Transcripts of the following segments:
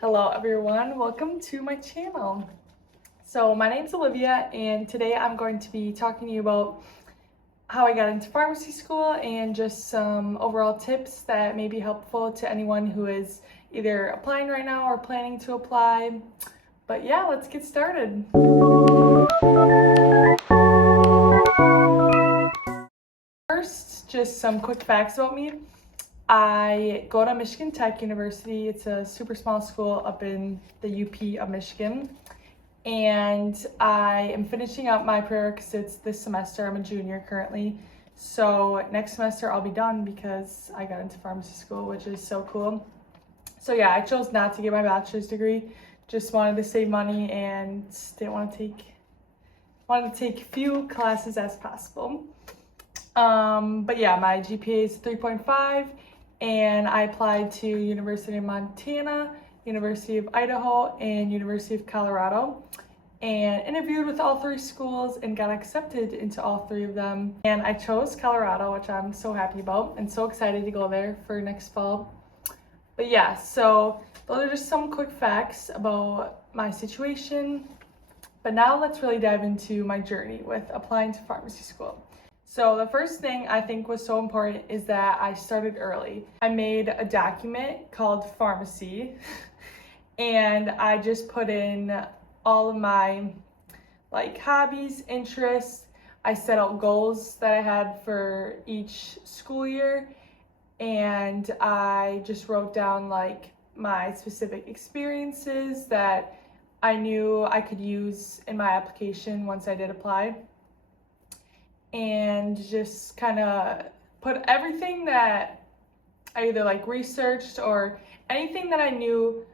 Hello everyone, welcome to my channel. So my name's Olivia and today I'm going to be talking to you about how I got into pharmacy school and just some overall tips that may be helpful to anyone who is either applying right now or planning to apply. But yeah, let's get started. First, just some quick facts about me. I go to Michigan Tech University. It's a super small school up in the UP of Michigan. And I am finishing up my prerequisites this semester. I'm a junior currently. So next semester I'll be done because I got into pharmacy school, which is so cool. So yeah, I chose not to get my bachelor's degree. Just wanted to save money and wanted to take few classes as possible. But yeah, my GPA is 3.5 and I applied to University of Montana, University of Idaho, and University of Colorado, and interviewed with all three schools and got accepted into all three of them. And I chose Colorado, which I'm so happy about and so excited to go there for next fall. But yeah, so those are just some quick facts about my situation. But now let's really dive into my journey with applying to pharmacy school. So the first thing I think was so important is that I started early. I made a document called Pharmacy and I just put in all of my hobbies, interests. I set out goals that I had for each school year and I just wrote down my specific experiences that I knew I could use in my application once I did apply. And just kind of put everything that I either researched or anything that I knew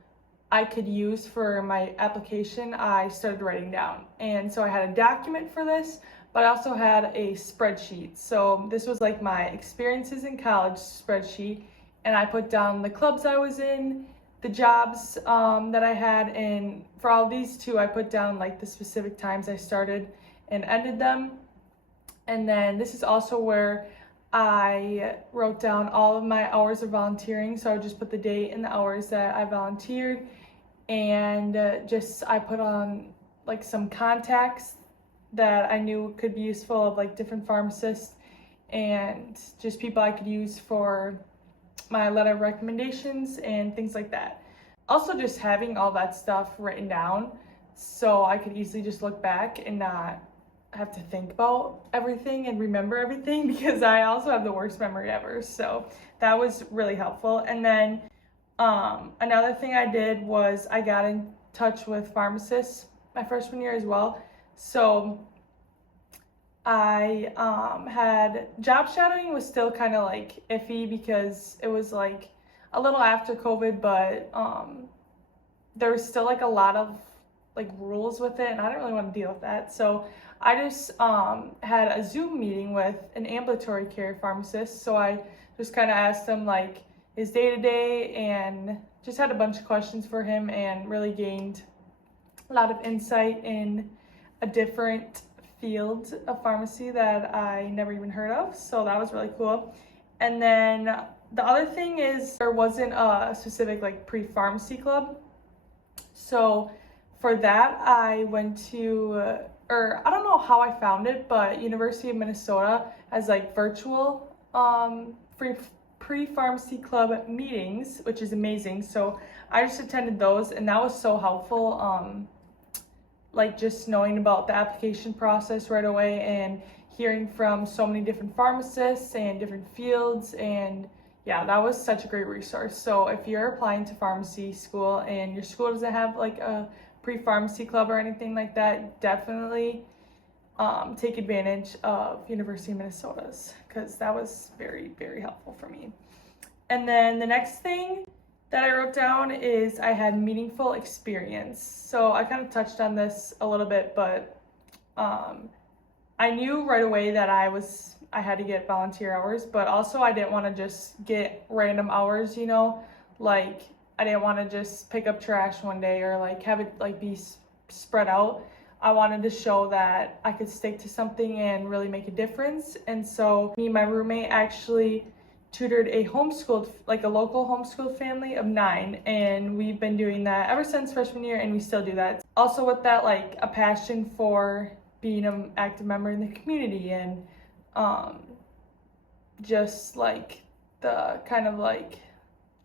I could use for my application, I started writing down. And so I had a document for this, but I also had a spreadsheet. So this was my experiences in college spreadsheet, and I put down the clubs I was in, the jobs that I had, and for all these two, I put down the specific times I started and ended them. And then this is also where I wrote down all of my hours of volunteering. So I would just put the date and the hours that I volunteered. And I put on some contacts that I knew could be useful of different pharmacists and just people I could use for my letter of recommendations and things like that. Also just having all that stuff written down so I could easily just look back and not have to think about everything and remember everything, because I also have the worst memory ever. So that was really helpful. And then another thing I did was I got in touch with pharmacists my freshman year as well. So I had job shadowing was still kind of iffy because it was a little after COVID, but there was still a lot of rules with it, and I didn't really want to deal with that. So I just had a Zoom meeting with an ambulatory care pharmacist. So I just kind of asked him his day-to-day and just had a bunch of questions for him and really gained a lot of insight in a different field of pharmacy that I never even heard of. So that was really cool. And then the other thing is there wasn't a specific pre-pharmacy club. So for that, I went to, I don't know how I found it, but University of Minnesota has virtual pre-pharmacy club meetings, which is amazing. So I just attended those, and that was so helpful. Just knowing about the application process right away and hearing from so many different pharmacists and different fields, and yeah, that was such a great resource. So if you're applying to pharmacy school and your school doesn't have a pre-pharmacy club or anything like that, definitely take advantage of University of Minnesota's, because that was very, very helpful for me. And then the next thing that I wrote down is I had meaningful experience. So I kind of touched on this a little bit, but I knew right away that I had to get volunteer hours, but also I didn't want to just get random hours, I didn't want to just pick up trash one day or have it be spread out. I wanted to show that I could stick to something and really make a difference. And so me and my roommate actually tutored a homeschooled, like a local homeschooled family of 9, and we've been doing that ever since freshman year, and we still do that. Also with that, like a passion for being an active member in the community, and just like the kind of like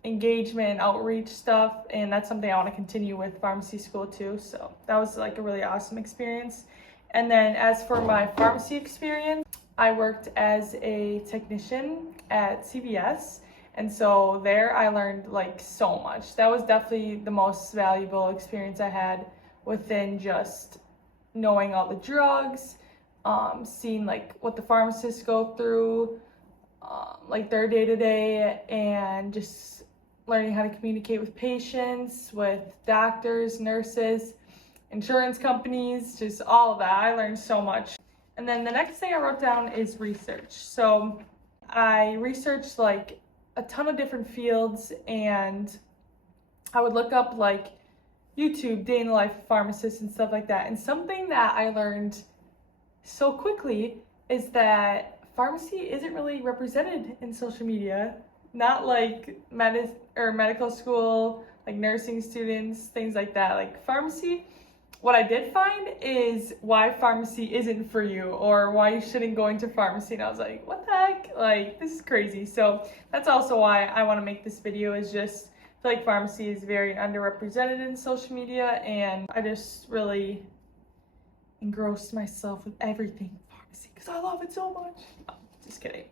engagement, outreach stuff, and that's something I want to continue with pharmacy school too. So that was like a really awesome experience. And then as for my pharmacy experience, I worked as a technician at CVS, and so there I learned like so much. That was definitely the most valuable experience I had within just knowing all the drugs, seeing like what the pharmacists go through, like their day-to-day, and just learning how to communicate with patients, with doctors, nurses, insurance companies, just all of that. I learned so much. And then the next thing I wrote down is research. So I researched like a ton of different fields, and I would look up like YouTube, day in the life of pharmacists and stuff like that. And something that I learned so quickly is that pharmacy isn't really represented in social media. Not like medical school, like nursing students, things like that. Like pharmacy, what I did find is why pharmacy isn't for you, or why you shouldn't go into pharmacy. And I was like, what the heck? Like, this is crazy. So that's also why I want to make this video, is just I feel like pharmacy is very underrepresented in social media, and I just really engrossed myself with everything pharmacy because I love it so much. No, just kidding.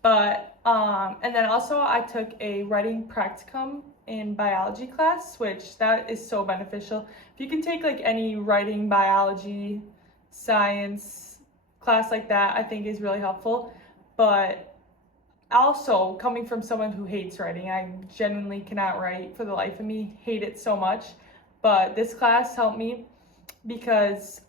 But and then also I took a writing practicum in biology class, which that is so beneficial. If you can take like any writing, biology, science class like that, I think is really helpful. But also, coming from someone who hates writing, I genuinely cannot write for the life of me, hate it so much. But this class helped me because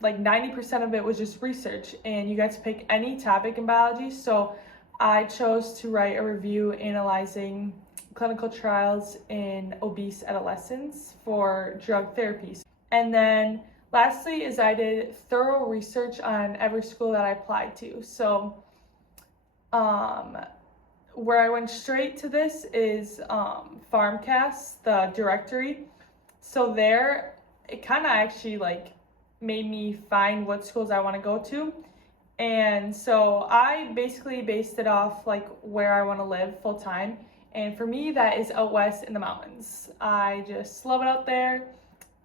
like 90% of it was just research, and you got to pick any topic in biology. So I chose to write a review analyzing clinical trials in obese adolescents for drug therapies. And then lastly is I did thorough research on every school that I applied to. So where I went straight to this is PharmCast, the directory. So there, it kind of actually like made me find what schools I want to go to. And so I basically based it off like where I want to live full time. And for me, that is out west in the mountains. I just love it out there,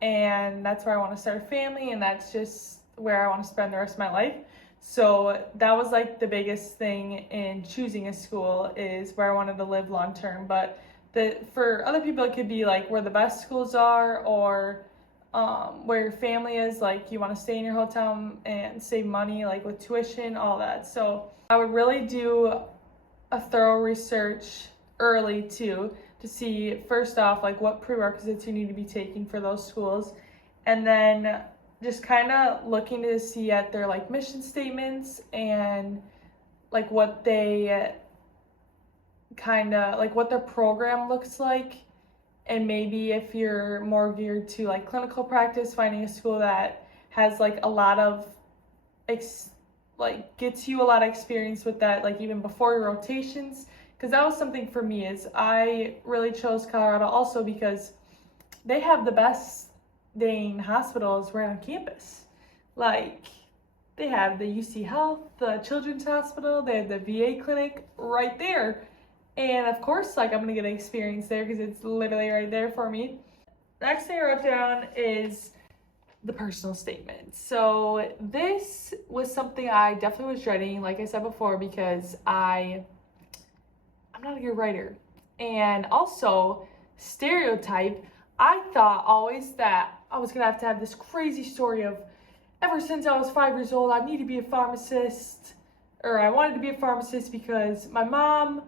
and that's where I want to start a family, and that's just where I want to spend the rest of my life. So that was like the biggest thing in choosing a school, is where I wanted to live long term. But for other people, it could be like where the best schools are, or where your family is, like you want to stay in your hometown and save money, like with tuition, all that. So I would really do a thorough research early too, to see first off like what prerequisites you need to be taking for those schools, and then just kind of looking to see at their like mission statements, and like what they kind of like what their program looks like. And maybe if you're more geared to like clinical practice, finding a school that has like a lot of like gets you a lot of experience with that, like even before your rotations. Because that was something for me, is I really chose Colorado also because they have the best dang hospitals right on campus. Like, they have the UC Health, the Children's Hospital, they have the VA clinic right there. And of course, like, I'm gonna get an experience there because it's literally right there for me. Next thing I wrote down is the personal statement. So this was something I definitely was dreading, like I said before, because I'm not a good writer. And also, stereotype, I thought always that I was gonna have to have this crazy story of ever since I was 5 years old, I need to be a pharmacist, or I wanted to be a pharmacist because my mom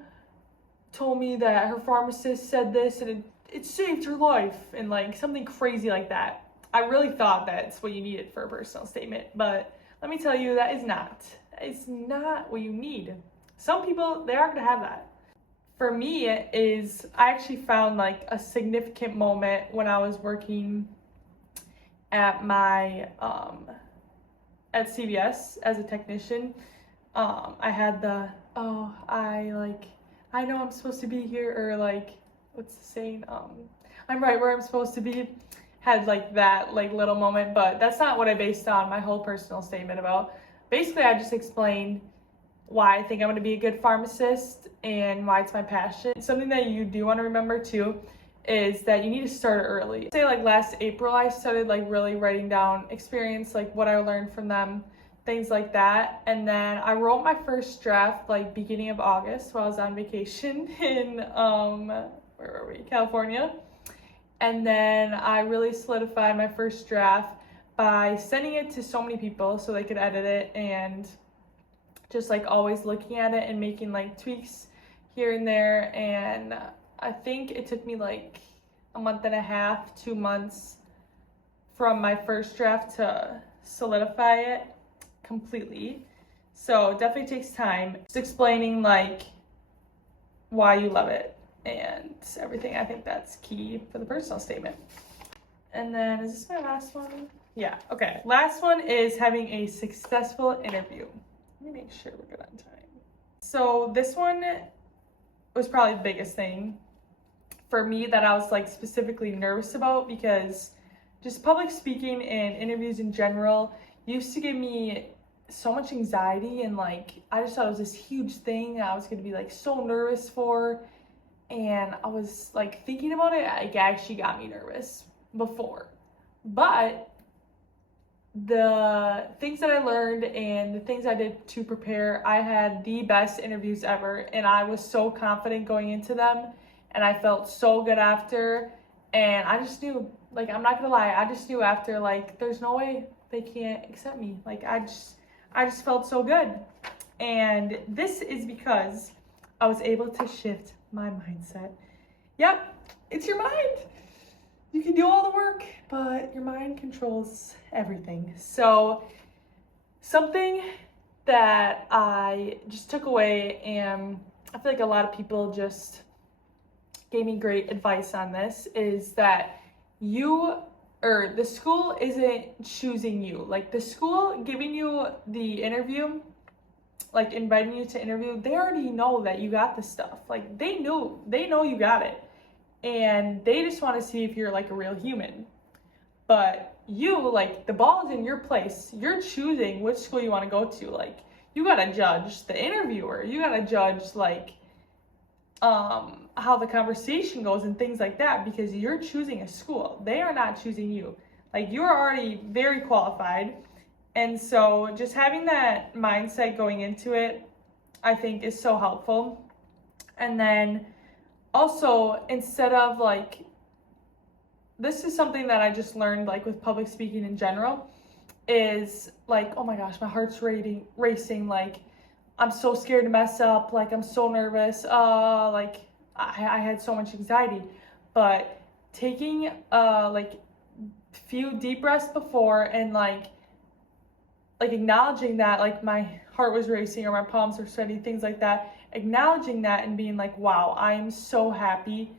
told me that her pharmacist said this and it saved her life, and like something crazy like that. I really thought that's what you needed for a personal statement, but let me tell you, that is not. It's not what you need. Some people, they aren't gonna have that. For me, it is, I actually found like a significant moment when I was working at my, at CVS as a technician. I had the oh, I know I'm supposed to be here, or like, what's the saying? I'm right where I'm supposed to be. Had like that like little moment, but that's not what I based on my whole personal statement about. Basically, I just explained why I think I'm going to be a good pharmacist and why it's my passion. Something that you do want to remember too is that you need to start early. Say like last April, I started like really writing down experience, like what I learned from them, things like that. And then I wrote my first draft like beginning of August while I was on vacation in where were we? California. And then I really solidified my first draft by sending it to so many people so they could edit it, and just like always looking at it and making like tweaks here and there. And I think it took me like a month and a half, 2 months from my first draft to solidify it completely. So it definitely takes time. Just explaining like why you love it and everything. I think that's key for the personal statement. And then, is this my last one? Yeah, okay. Last one is having a successful interview. Let me make sure we're good on time. So this one was probably the biggest thing for me that I was like specifically nervous about, because just public speaking and interviews in general used to give me so much anxiety, and like I just thought it was this huge thing I was going to be like so nervous for. And I was like thinking about it, it actually got me nervous before. But the things that I learned and the things I did to prepare, I had the best interviews ever, and I was so confident going into them, and I felt so good after. And I just knew, like, I'm not gonna lie, I just knew after, like, there's no way they can't accept me. Like, I just felt so good. And this is because I was able to shift my mindset. Yep, it's your mind. You can do all the work, but your mind controls everything. So something that I just took away, and I feel like a lot of people just gave me great advice on this, is that the school isn't choosing you. Like, the school giving you the interview, like inviting you to interview, they already know that you got the stuff. Like, they know you got it. And they just want to see if you're like a real human. But you, like, the ball is in your place. You're choosing which school you want to go to. Like, you got to judge the interviewer. You got to judge like how the conversation goes and things like that, because you're choosing a school. They are not choosing you. Like, you're already very qualified. And so just having that mindset going into it, I think, is so helpful. And then also, instead of like, this is something that I just learned like with public speaking in general, is like, oh my gosh, my heart's racing, like I'm so scared to mess up, like I'm so nervous, like I had so much anxiety. But taking like few deep breaths before, and like acknowledging that like my heart was racing or my palms were sweaty, things like that, acknowledging that and being like, wow, I am so happy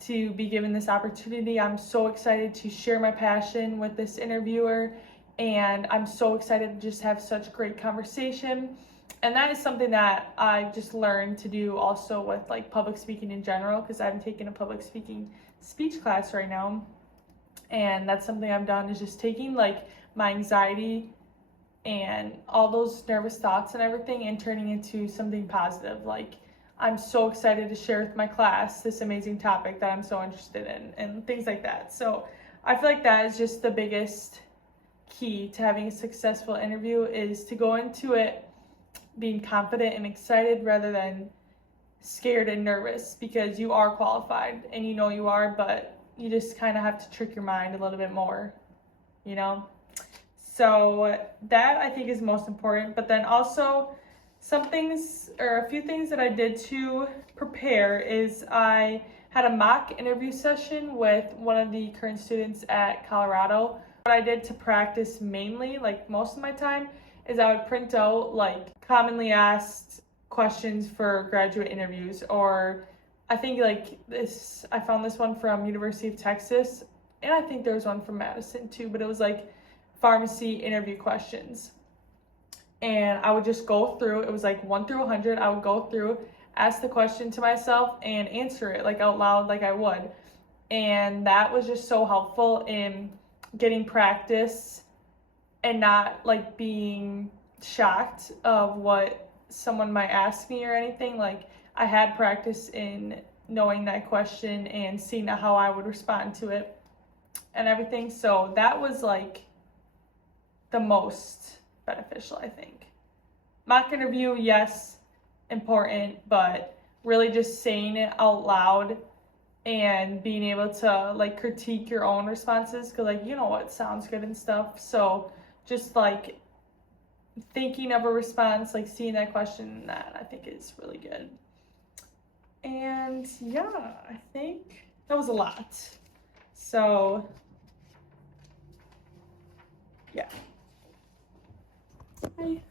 to be given this opportunity. I'm so excited to share my passion with this interviewer, and I'm so excited to just have such great conversation. And that is something that I've just learned to do also with like public speaking in general, because I'm taking a public speaking speech class right now. And that's something I've done, is just taking like my anxiety and all those nervous thoughts and everything and turning into something positive. Like, I'm so excited to share with my class this amazing topic that I'm so interested in, and things like that. So I feel like that is just the biggest key to having a successful interview, is to go into it being confident and excited rather than scared and nervous, because you are qualified and you know you are, but you just kind of have to trick your mind a little bit more, you know? So that I think is most important. But then also a few things that I did to prepare is I had a mock interview session with one of the current students at Colorado. What I did to practice mainly, like most of my time, is I would print out like commonly asked questions for graduate interviews, or I think like this, I found this one from University of Texas, and I think there was one from Madison too, but it was like pharmacy interview questions. and I would just go through. It was like 1 through 100. I would go through, ask the question to myself, and answer it like out loud, like I would. And that was just so helpful in getting practice and not like being shocked of what someone might ask me or anything. Like I had practice in knowing that question and seeing how I would respond to it and everything. So that was like the most beneficial, I think. Mock interview, yes, important, but really just saying it out loud and being able to like critique your own responses, because like you know what sounds good and stuff. So just like thinking of a response, like seeing that question, that I think is really good. And yeah, I think that was a lot. So yeah. Bye.